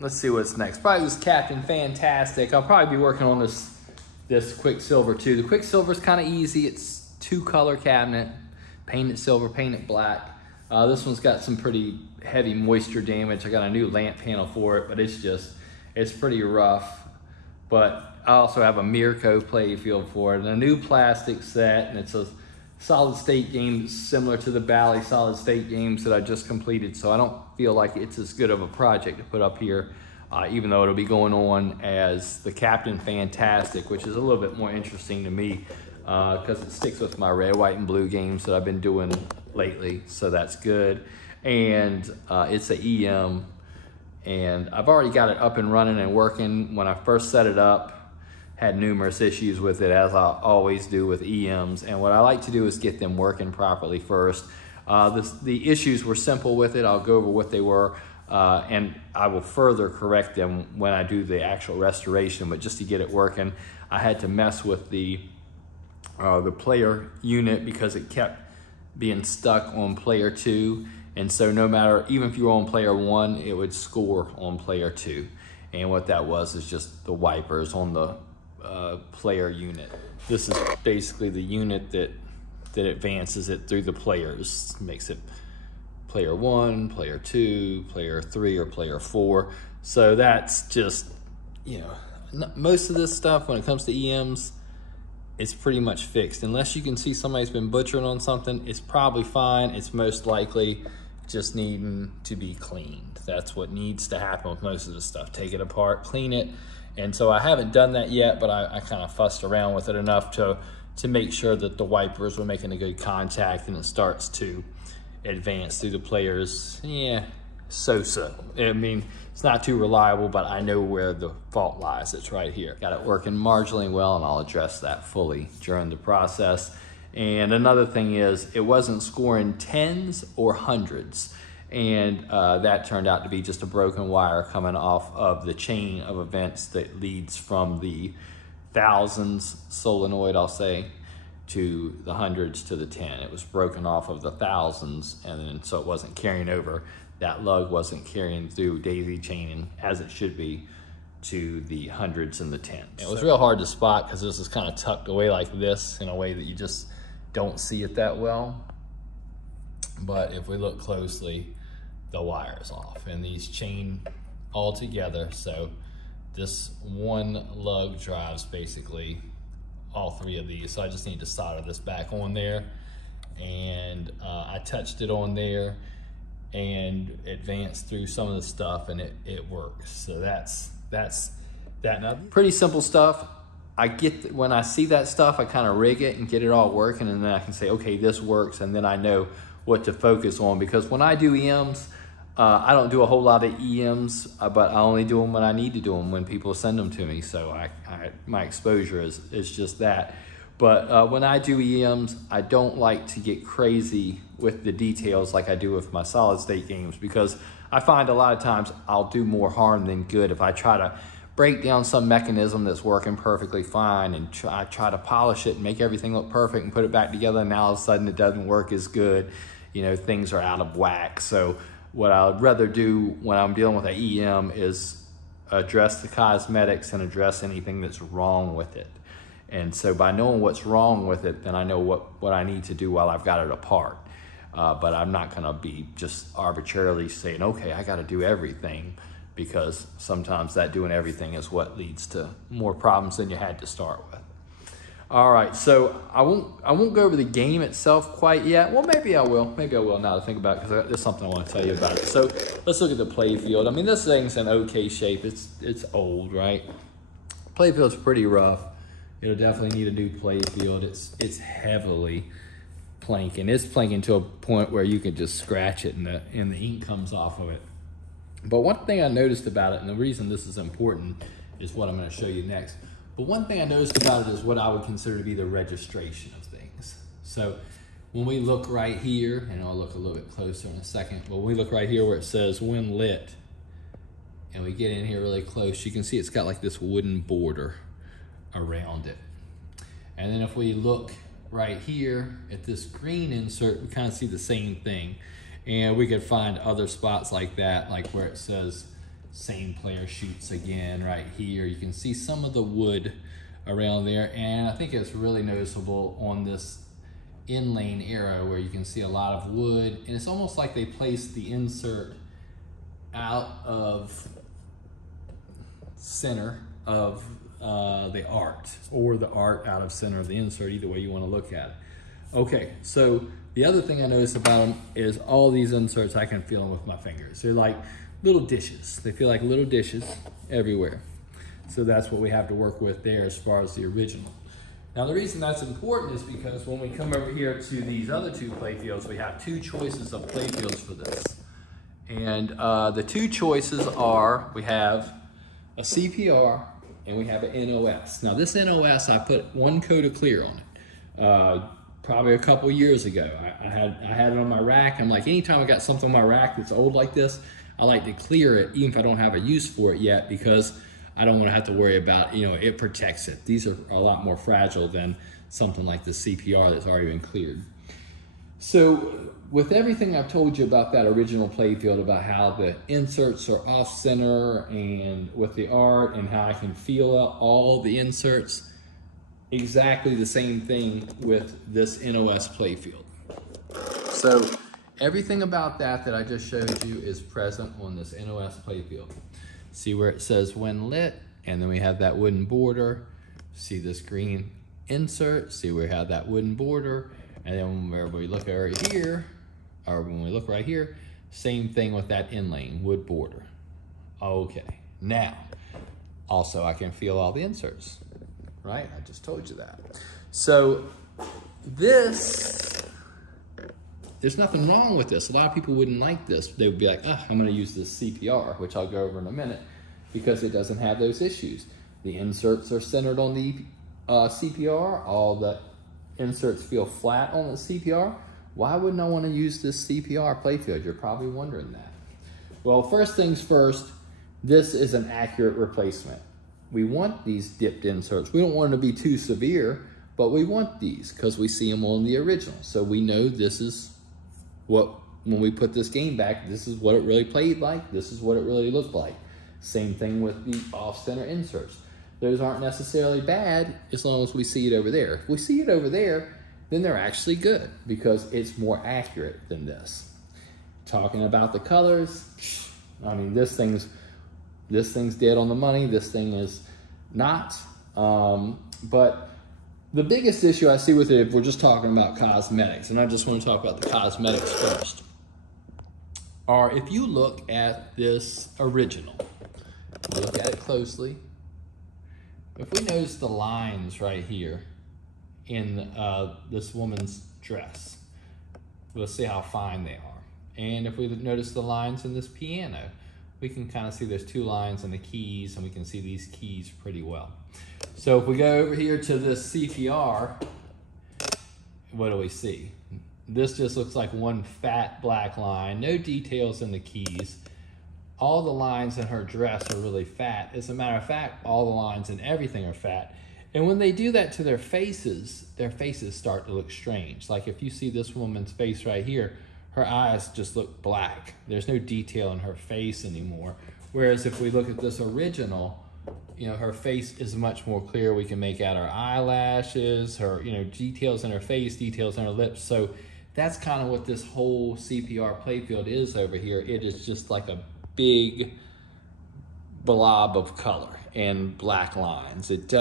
let's see what's next. Probably was Captain Fantastic. I'll probably be working on this Quicksilver too. The Quicksilver is kind of easy. It's 2-color cabinet, painted silver, painted black. This one's got some pretty heavy moisture damage. I got a new lamp panel for it, but it's pretty rough. But I also have a Mirko play field for it and a new plastic set, and it's a solid state game similar to the Bally solid state games that I just completed. So I don't feel like it's as good of a project to put up here, even though it'll be going on as the Captain Fantastic, which is a little bit more interesting to me because it sticks with my red, white, and blue games that I've been doing lately. So that's good. And it's a EM, and I've already got it up and running and working. When I first set it up, had numerous issues with it, as I always do with EMs. And what I like to do is get them working properly first. The issues were simple with it. I'll go over what they were, and I will further correct them when I do the actual restoration. But just to get it working, I had to mess with the player unit because it kept being stuck on player 2. And so no matter, even if you were on player 1, it would score on player 2. And what that was is just the wipers on the player unit. This is basically the unit that advances it through the players, makes it player 1, player 2, player 3, or player 4. So that's just, you know, most of this stuff when it comes to EMs, it's pretty much fixed. Unless you can see somebody's been butchering on something, it's probably fine. It's most likely just needing to be cleaned. That's what needs to happen with most of this stuff. Take it apart, clean it. And so I haven't done that yet, but I kind of fussed around with it enough to make sure that the wipers were making a good contact and it starts to advance through the players. Yeah, so-so. I mean, it's not too reliable, but I know where the fault lies. It's right here. Got it working marginally well, and I'll address that fully during the process. And another thing is, it wasn't scoring 10s or 100s. And that turned out to be just a broken wire coming off of the chain of events that leads from the thousands solenoid, I'll say, to the hundreds to the 10. It was broken off of the thousands, and then so it wasn't carrying over. That lug wasn't carrying through daisy chaining as it should be to the hundreds and the 10s. It was real hard to spot because this is kind of tucked away like this in a way that you just don't see it that well. But if we look closely, the wire's off, and these chain all together. So this one lug drives basically all 3 of these. So I just need to solder this back on there, and I touched it on there and advanced through some of the stuff, and it works. So that's that. Now, pretty simple stuff. I get when I see that stuff, I kind of rig it and get it all working, and then I can say, okay, this works, and then I know what to focus on. Because when I do EMs, I don't do a whole lot of EMs, but I only do them when I need to do them, when people send them to me. So my exposure is just that. But when I do EMs, I don't like to get crazy with the details like I do with my solid state games, because I find a lot of times I'll do more harm than good if I try to break down some mechanism that's working perfectly fine and try to polish it and make everything look perfect and put it back together, and now all of a sudden it doesn't work as good. You know, things are out of whack. So what I'd rather do when I'm dealing with an EM is address the cosmetics and address anything that's wrong with it. And so by knowing what's wrong with it, then I know what I need to do while I've got it apart. But I'm not gonna be just arbitrarily saying, okay, I gotta do everything, because sometimes that doing everything is what leads to more problems than you had to start with. All right, so I won't go over the game itself quite yet. Well, maybe I will. Maybe I will now to think about it, because there's something I want to tell you about it. So let's look at the play field. I mean, this thing's in okay shape. It's old, right? Play field's pretty rough. It'll definitely need a new play field. It's heavily planking. It's planking to a point where you can just scratch it and the ink comes off of it. But one thing I noticed about it, and the reason this is important is what I'm going to show you next. But one thing I noticed about it is what I would consider to be the registration of things. So when we look right here, and I'll look a little bit closer in a second, but when we look right here where it says when lit, and we get in here really close, you can see it's got like this wooden border around it. And then if we look right here at this green insert, we kind of see the same thing. And we could find other spots like that, like where it says Same player shoots again right here. You can see some of the wood around there, and I think it's really noticeable on this in lane arrow where you can see a lot of wood, and it's almost like they placed the insert out of center of the art, or the art out of center of the insert, either way you want to look at it. Okay, so the other thing I noticed about them is all these inserts, I can feel them with my fingers. They're like little dishes. They feel like little dishes everywhere. So that's what we have to work with there as far as the original. Now the reason that's important is because when we come over here to these other two playfields, we have two choices of playfields for this. And the two choices are, we have a CPR and we have an NOS. Now this NOS, I put one coat of clear on it. Probably a couple years ago. I had it on my rack. I'm like, anytime I got something on my rack that's old like this, I like to clear it even if I don't have a use for it yet, because I don't want to have to worry about, you know, it protects it. These are a lot more fragile than something like the CPR that's already been cleared. So with everything I've told you about that original playfield, about how the inserts are off center and with the art and how I can feel all the inserts, exactly the same thing with this NOS playfield. So everything about that I just showed you is present on this NOS playfield. See where it says when lit, and then we have that wooden border. See this green insert, see where we have that wooden border, and then when we look right here, or when we look right here, same thing with that inlane wood border. Okay, now, also I can feel all the inserts, right? I just told you that. So this, there's nothing wrong with this. A lot of people wouldn't like this. They would be like, oh, I'm gonna use this CPR, which I'll go over in a minute, because it doesn't have those issues. The inserts are centered on the CPR. All the inserts feel flat on the CPR. Why wouldn't I wanna use this CPR playfield? You're probably wondering that. Well, first things first, this is an accurate replacement. We want these dipped inserts. We don't want them to be too severe, but we want these because we see them on the original. So we know this is what, when we put this game back, this is what it really played like. This is what it really looked like. Same thing with the off-center inserts. Those aren't necessarily bad as long as we see it over there. If we see it over there, then they're actually good because it's more accurate than this. Talking about the colors, I mean, this thing's dead on the money. This thing is not. But the biggest issue I see with it, if we're just talking about cosmetics, and I just want to talk about the cosmetics first, are if you look at this original, look at it closely. If we notice the lines right here in this woman's dress, we'll see how fine they are. And if we notice the lines in this piano, we can kind of see there's two lines in the keys, and we can see these keys pretty well. So if we go over here to this CPR, what do we see? This just looks like one fat black line, no details in the keys. All the lines in her dress are really fat. As a matter of fact, all the lines in everything are fat. And when they do that to their faces start to look strange. Like if you see this woman's face right here, her eyes just look black. There's no detail in her face anymore. Whereas if we look at this original, you know, her face is much more clear. We can make out her eyelashes, her, you know, details in her face, details in her lips. So that's kind of what this whole CPR playfield is over here. It is just like a big blob of color and black lines. It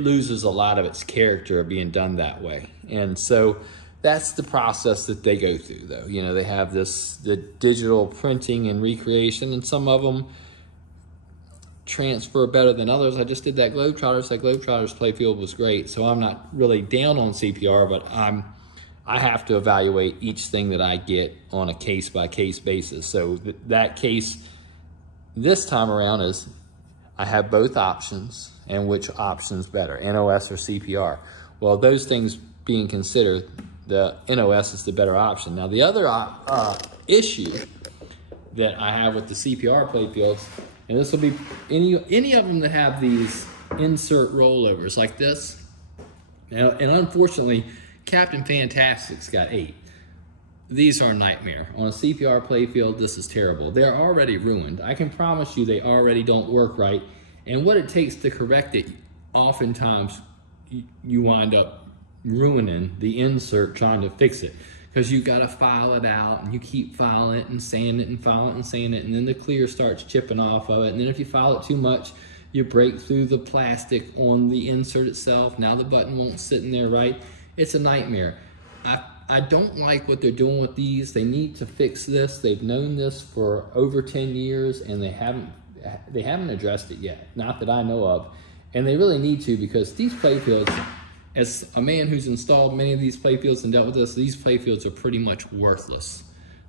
loses a lot of its character of being done that way. And so that's the process that they go through, though. You know, they have the digital printing and recreation, and some of them transfer better than others. I just did that Globetrotters. That Globetrotters playfield was great, so I'm not really down on CPR, but I have to evaluate each thing that I get on a case-by-case basis. So that case this time around is I have both options, and which option's better, NOS or CPR? Well, those things being considered, the NOS is the better option. Now, the other issue that I have with the CPR playfields, and this will be any of them that have these insert rollovers like this. Now, and unfortunately, Captain Fantastic's got 8. these are a nightmare. On a CPR playfield, this is terrible. They're already ruined. I can promise you they already don't work right. And what it takes to correct it, oftentimes you wind up ruining the insert trying to fix it. Because you gotta file it out, and you keep filing it and sand it and file it and sand it, and then the clear starts chipping off of it. And then if you file it too much, you break through the plastic on the insert itself. Now the button won't sit in there right. It's a nightmare. I don't like what they're doing with these. They need to fix this. They've known this for over 10 years and they haven't addressed it yet. Not that I know of. And they really need to, because these playfields, as a man who's installed many of these playfields and dealt with this, these playfields are pretty much worthless.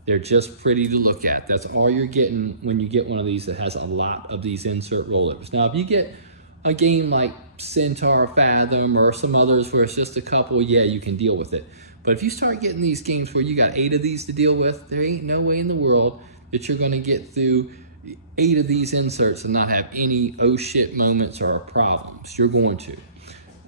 They're just pretty to look at. That's all you're getting when you get one of these that has a lot of these insert rollovers. Now, if you get a game like Centaur, Fathom, or some others where it's just a couple, yeah, you can deal with it. But if you start getting these games where you got 8 of these to deal with, there ain't no way in the world that you're gonna get through 8 of these inserts and not have any oh shit moments or problems. You're going to.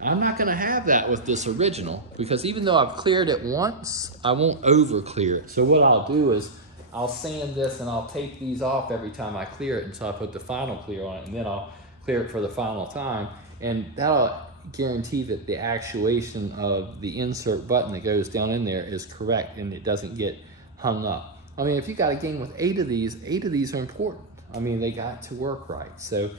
I'm not gonna have that with this original, because even though I've cleared it once, I won't over clear it. So what I'll do is I'll sand this and I'll take these off every time I clear it until I put the final clear on it, and then I'll clear it for the final time. And that'll guarantee that the actuation of the insert button that goes down in there is correct and it doesn't get hung up. I mean, if you got a game with 8 of these are important. I mean, they got to work right. So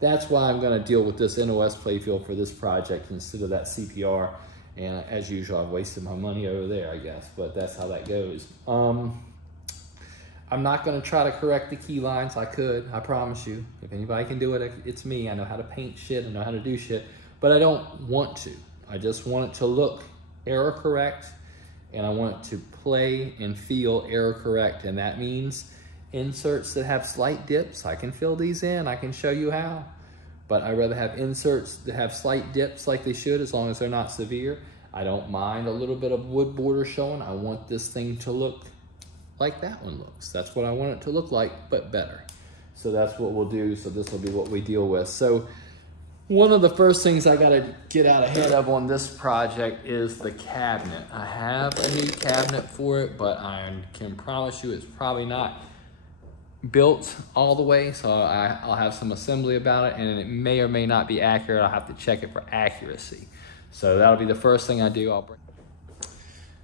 that's why I'm gonna deal with this NOS playfield for this project instead of that CPR. And as usual, I've wasted my money over there, I guess, but that's how that goes. I'm not gonna try to correct the key lines. I could, I promise you. If anybody can do it, it's me. I know how to paint shit, I know how to do shit, but I don't want to. I just want it to look error correct, and I want it to play and feel error correct. And that means inserts that have slight dips, I can fill these in, I can show you how. But I'd rather have inserts that have slight dips like they should, as long as they're not severe. I don't mind a little bit of wood border showing. I want this thing to look like that one looks. That's what I want it to look like, but better. So that's what we'll do. So this will be what we deal with. So one of the first things I gotta get out ahead of on this project is the cabinet. I have a new cabinet for it, but I can promise you it's probably not built all the way. So I'll have some assembly about it, and it may or may not be accurate. I'll have to check it for accuracy. So that'll be the first thing I do.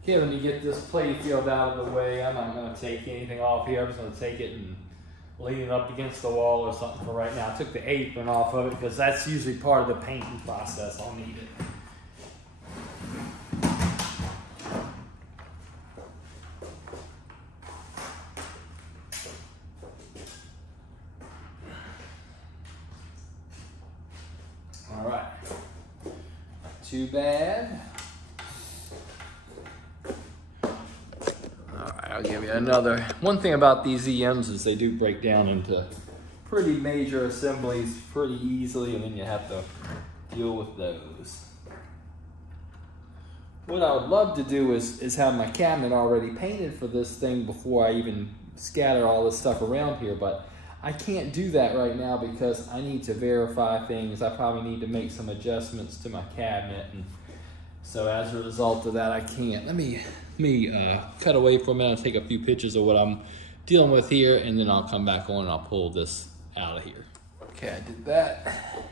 Okay, let me get this playfield out of the way. I'm not gonna take anything off here. I'm just gonna take it and lean it up against the wall or something for right now. I took the apron off of it because that's usually part of the painting process. I'll need it. All right, not too bad. I'll give you another. One thing about these EMs is they do break down into pretty major assemblies pretty easily, and then you have to deal with those. What I would love to do is have my cabinet already painted for this thing before I even scatter all this stuff around here, but I can't do that right now because I need to verify things. I probably need to make some adjustments to my cabinet, and so as a result of that, I can't. Let me cut away for a minute and take a few pictures of what I'm dealing with here, and then I'll come back on and I'll pull this out of here. Okay, I did that.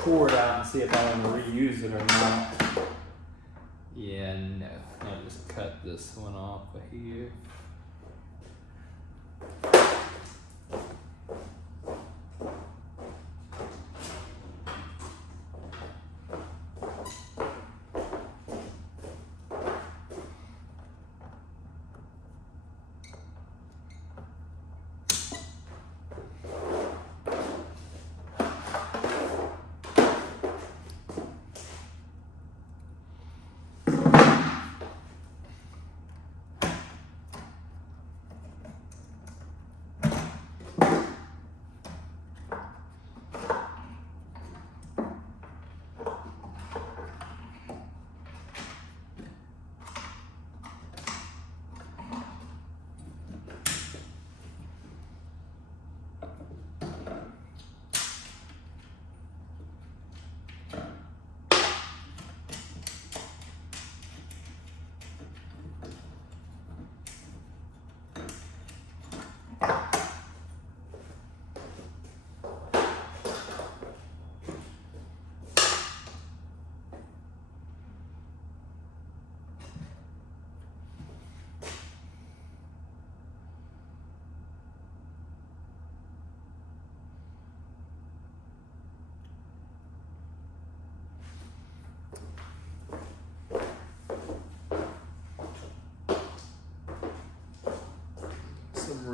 Cord out and see if I want to reuse it or not. Yeah, no. I'll just cut this one off of here.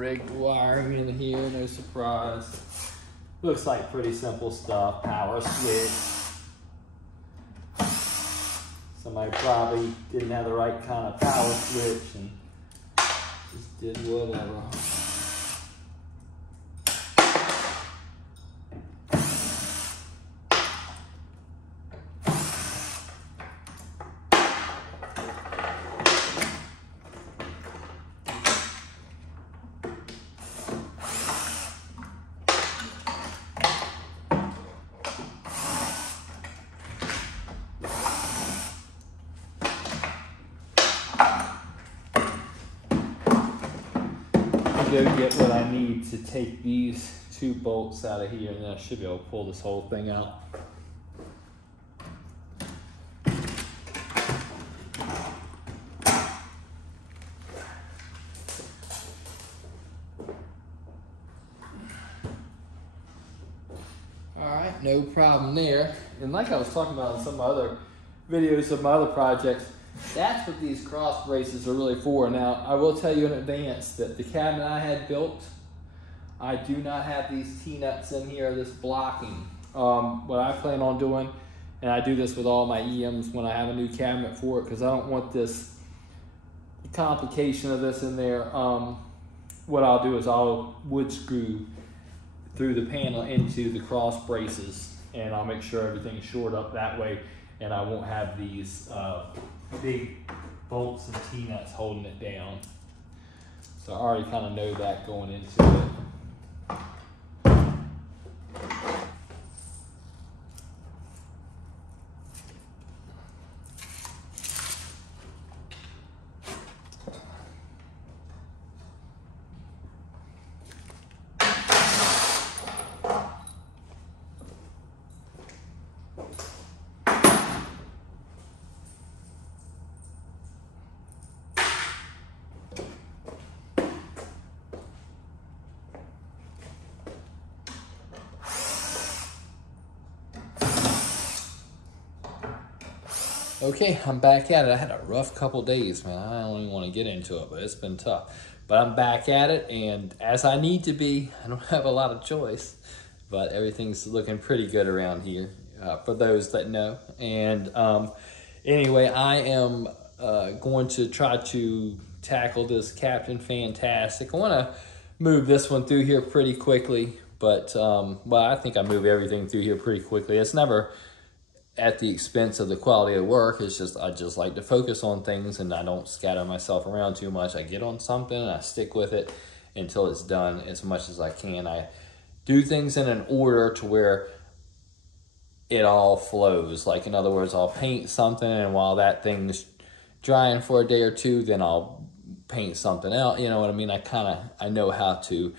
rigged wiring in here, no surprise. Looks like pretty simple stuff. Power switch. Somebody probably didn't have the right kind of power switch and just did whatever. Go get what I need to take these 2 bolts out of here, and then I should be able to pull this whole thing out. All right, no problem there. And like I was talking about in some other videos of my other projects, that's what these cross braces are really for. Now, I will tell you in advance that the cabinet I had built, I do not have these T-nuts in here, this blocking. What I plan on doing, and I do this with all my EMs when I have a new cabinet for it, because I don't want this complication of this in there. What I'll do is I'll wood screw through the panel into the cross braces, and I'll make sure everything's shored up that way, and I won't have these big bolts and T-nuts holding it down. So I already kind of know that going into it. Okay, I'm back at it. I had a rough couple days, man. I don't even want to get into it, but it's been tough. But I'm back at it, and as I need to be, I don't have a lot of choice, but everything's looking pretty good around here, for those that know. And anyway, I am going to try to tackle this Captain Fantastic. I want to move this one through here pretty quickly, but, well, I think I move everything through here pretty quickly. It's never at the expense of the quality of work. It's just, I just like to focus on things, and I don't scatter myself around too much. I get on something and I stick with it until it's done as much as I can. I do things in an order to where it all flows. Like, in other words, I'll paint something, and while that thing's drying for a day or two, then I'll paint something else. You know what I mean? I know how to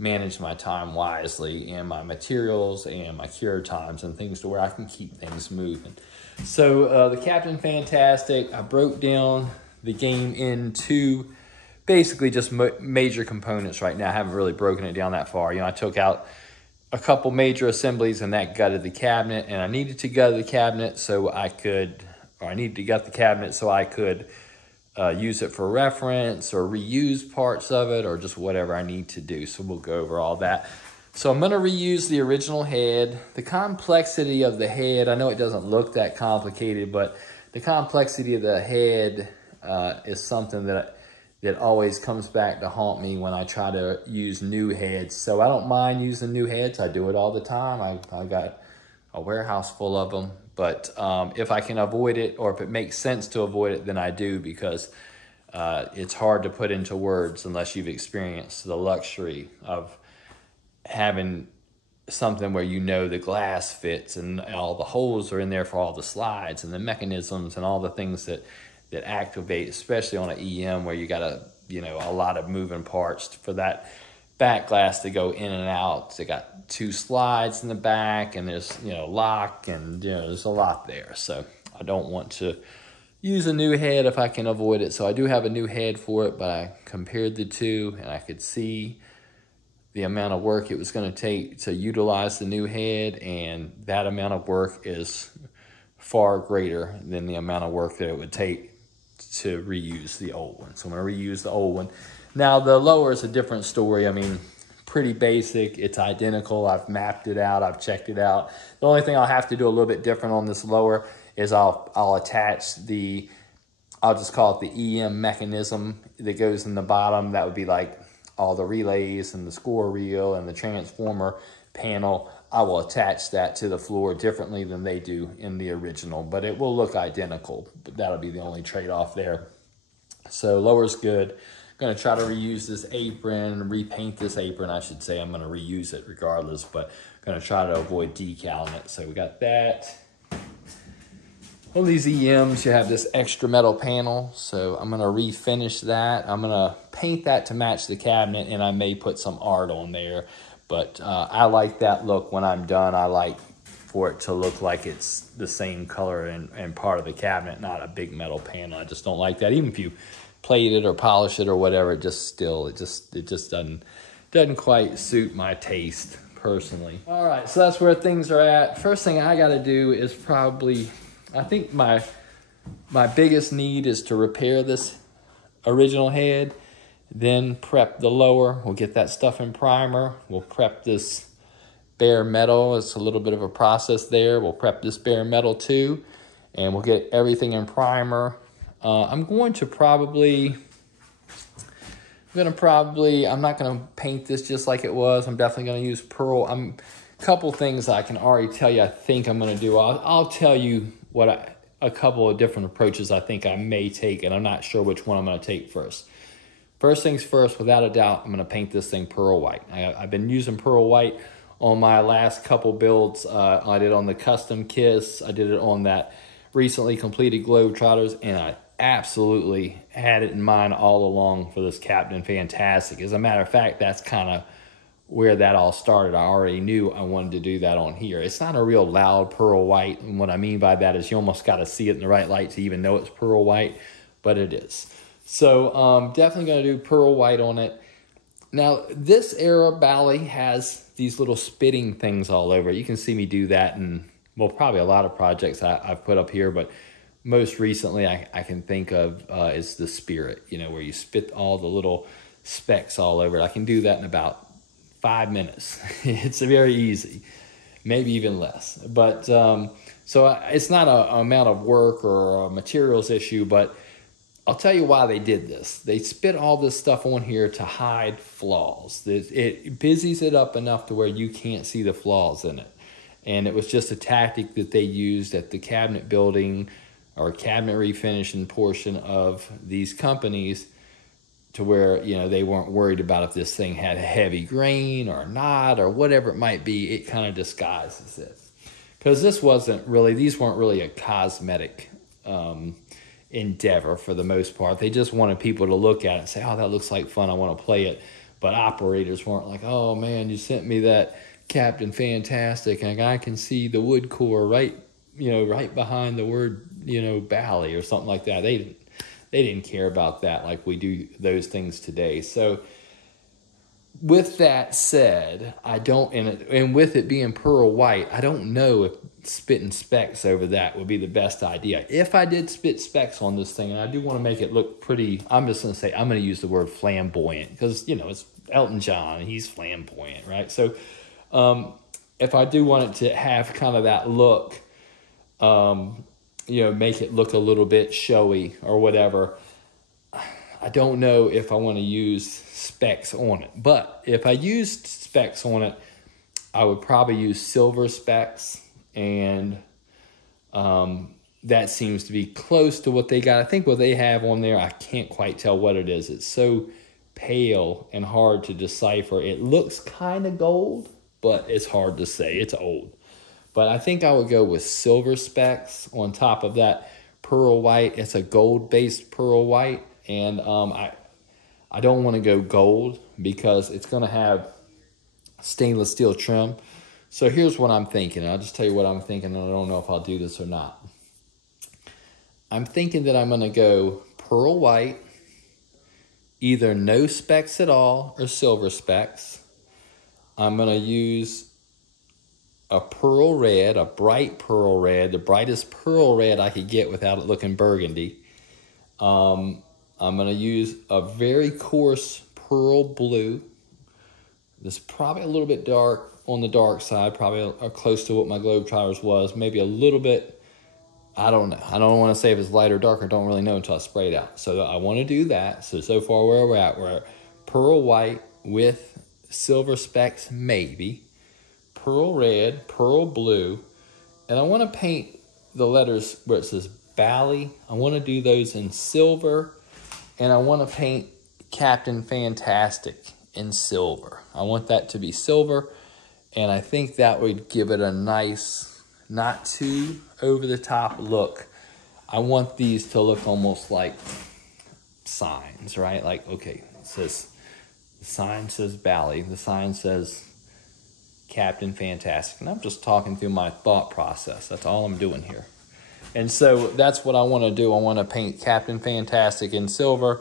manage my time wisely, and my materials and my cure times and things to where I can keep things moving. So the Captain Fantastic, I broke down the game into basically just major components right now. I haven't really broken it down that far. You know, I took out a couple major assemblies, and that gutted the cabinet, and I needed to gut the cabinet so I could, or I needed to gut the cabinet so I could use it for reference or reuse parts of it, or just whatever I need to do. So we'll go over all that. So I'm going to reuse the original head. The complexity of the head, I know it doesn't look that complicated, but the complexity of the head is something that always comes back to haunt me when I try to use new heads. So I don't mind using new heads. I do it all the time. I got a warehouse full of them. But if I can avoid it, or if it makes sense to avoid it, then I do, because it's hard to put into words unless you've experienced the luxury of having something where you know the glass fits and all the holes are in there for all the slides and the mechanisms and all the things that activate, especially on an EM where you got a lot of moving parts for that back glass to go in and out. They got 2 slides in the back, and there's, lock, and, there's a lot there. So I don't want to use a new head if I can avoid it. So I do have a new head for it, but I compared the two, and I could see the amount of work it was going to take to utilize the new head, and that amount of work is far greater than the amount of work that it would take to reuse the old one. So I'm going to reuse the old one. Now the lower is a different story. I mean, pretty basic. It's identical. I've mapped it out. I've checked it out. The only thing I'll have to do a little bit different on this lower is I'll attach the, I'll just call it the EM mechanism that goes in the bottom. That would be like all the relays and the score reel and the transformer panel. I will attach that to the floor differently than they do in the original, but it will look identical. But that'll be the only trade-off there. So lower's good. I'm gonna try to reuse this apron, repaint this apron, I should say. I'm gonna reuse it regardless, but I'm gonna try to avoid decaling it. So we got that. On these EMs, you have this extra metal panel, so I'm gonna refinish that. I'm gonna paint that to match the cabinet, and I may put some art on there, but I like that look when I'm done. I like for it to look like it's the same color and part of the cabinet, not a big metal panel. I just don't like that. Even if you plate it or polish it or whatever, it just doesn't quite suit my taste personally. All right, so that's where things are at. First thing I got to do is probably, I think my biggest need is to repair this original head, then prep the lower. We'll get that stuff in primer. We'll prep this bare metal. It's a little bit of a process there. We'll prep this bare metal too, and we'll get everything in primer. I'm not going to paint this just like it was. I'm definitely going to use pearl. A couple things I can already tell you I think I'm going to do. I'll tell you a couple of different approaches I think I may take, and I'm not sure which one I'm going to take first. First things first, without a doubt, I'm going to paint this thing pearl white. I've been using pearl white on my last couple builds. I did on the Custom Kiss. I did it on that recently completed Globetrotters, and I absolutely had it in mind all along for this Captain Fantastic. As a matter of fact, that's kind of where that all started. I already knew I wanted to do that on here. It's not a real loud pearl white, and what I mean by that is you almost got to see it in the right light to even know it's pearl white, but it is. So definitely going to do pearl white on it. Now, this era Bally has these little spitting things all over. You can see me do that in, well, probably a lot of projects I've put up here, but most recently I can think of is the Spirit, you know, where you spit all the little specks all over it. I can do that in about 5 minutes. It's very easy, maybe even less. But so it's not an amount of work or a materials issue, but I'll tell you why they did this. They spit all this stuff on here to hide flaws. It busies it up enough to where you can't see the flaws in it. And it was just a tactic that they used at the cabinet building or cabinet refinishing portion of these companies to where, you know, they weren't worried about if this thing had a heavy grain or not or whatever it might be. It kind of disguises it. Because these weren't really a cosmetic endeavor for the most part. They just wanted people to look at it and say, oh, that looks like fun, I want to play it. But operators weren't like, oh man, you sent me that Captain Fantastic and I can see the wood core right behind the word, Bally or something like that. They didn't care about that like we do those things today. So with that said, and with it being pearl white, I don't know if spitting specks over that would be the best idea. If I did spit specks on this thing, and I do want to make it look pretty, I'm just going to use the word flamboyant because, it's Elton John, and he's flamboyant, right? So if I do want it to have kind of that look, make it look a little bit showy or whatever, I don't know if I want to use specs on it. But if I used specs on it, I would probably use silver specs, and that seems to be close to what they got. I think what they have on there, I can't quite tell what it is. It's so pale and hard to decipher. It looks kind of gold, but it's hard to say. It's old. But I think I would go with silver specs on top of that pearl white. It's a gold-based pearl white, and I don't want to go gold because it's going to have stainless steel trim. So here's what I'm thinking. I'll just tell you what I'm thinking, and I don't know if I'll do this or not. I'm thinking that I'm going to go pearl white, either no specs at all or silver specs. I'm going to use a pearl red, a bright pearl red, the brightest pearl red I could get without it looking burgundy. I'm going to use a very coarse pearl blue. This is probably a little bit dark on the dark side, probably close to what my Globetrotters was, maybe a little bit, I don't know. I don't want to say if it's light or dark, I don't really know until I spray it out. So I want to do that. So far where we're at pearl white with silver specks maybe, pearl red, pearl blue, and I want to paint the letters where it says Bally. I want to do those in silver, and I want to paint Captain Fantastic in silver. I want that to be silver, and I think that would give it a nice, not too over-the-top look. I want these to look almost like signs, right? Like, okay, it says, the sign says Bally, the sign says Captain Fantastic, and I'm just talking through my thought process. That's all I'm doing here. And so that's what I want to do. I want to paint Captain Fantastic in silver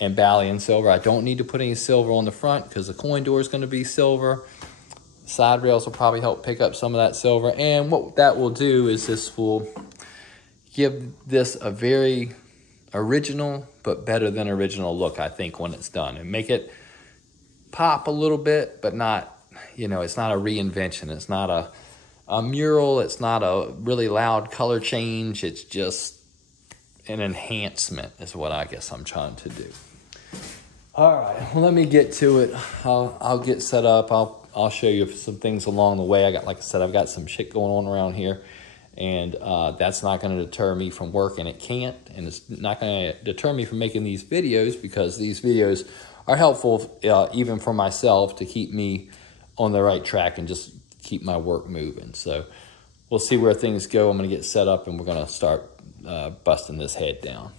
and Bally in silver. I don't need to put any silver on the front because the coin door is going to be silver. Side rails will probably help pick up some of that silver. And what that will do is this will give this a very original but better than original look, I think, when it's done. And make it pop a little bit, but not, you know, it's not a reinvention. It's not a mural. It's not a really loud color change. It's just an enhancement is what I guess I'm trying to do. All right, well, let me get to it. I'll get set up. I'll show you some things along the way. Like I said, I've got some shit going on around here, and that's not going to deter me from working. It can't, and it's not going to deter me from making these videos because these videos are helpful even for myself to keep me on the right track and just keep my work moving. So we'll see where things go. I'm going to get set up, and we're going to start busting this head down.